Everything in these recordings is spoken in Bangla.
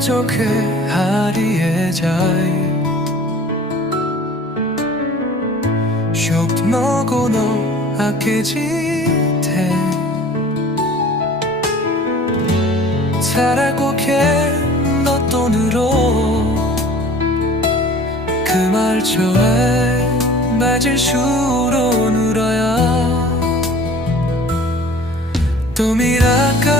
좋게 하리의 자유. 욕먹고 너 아끼지 대. 잘하고 해너 돈으로 그 말 좋아해. 말질수록 울어야. 또 미라카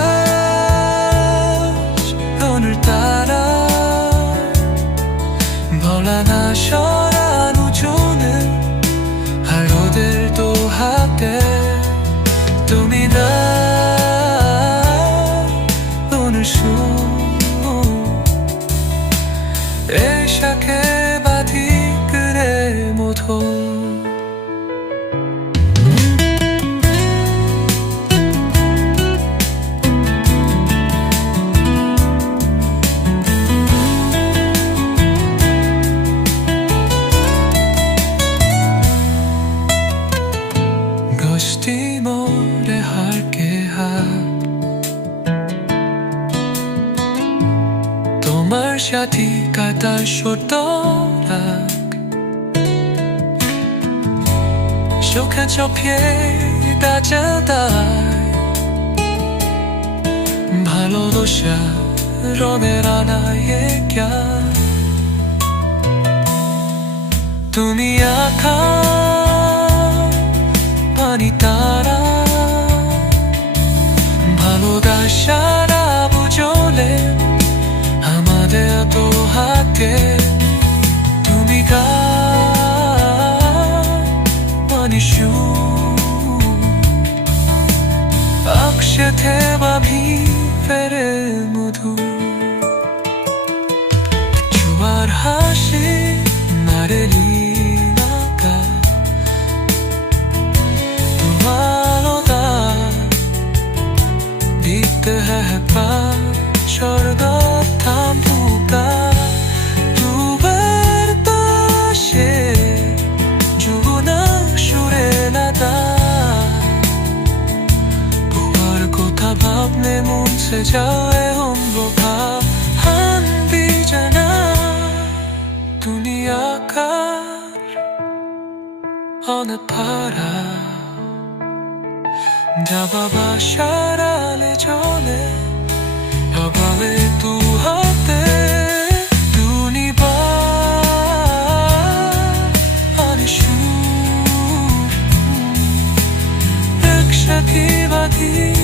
那那首 আমার সাথী কাতার সত্য চোখে চোখে ভালো দোষা রঙের আনায় কিয়া। তুমি আখা পানিতা শু। আকশে ভাবি ফেরে মধু। জোয়ার হাসি নারেলি দিতে হ্যাঁ পা সরদা থামপুকা 세자의 hom보가 한 비잖아 두니아가 어느 파라 잡아봐 샤라레 전에 여방을 두하대 눈이 봐 아니 슈 렉샤 디바디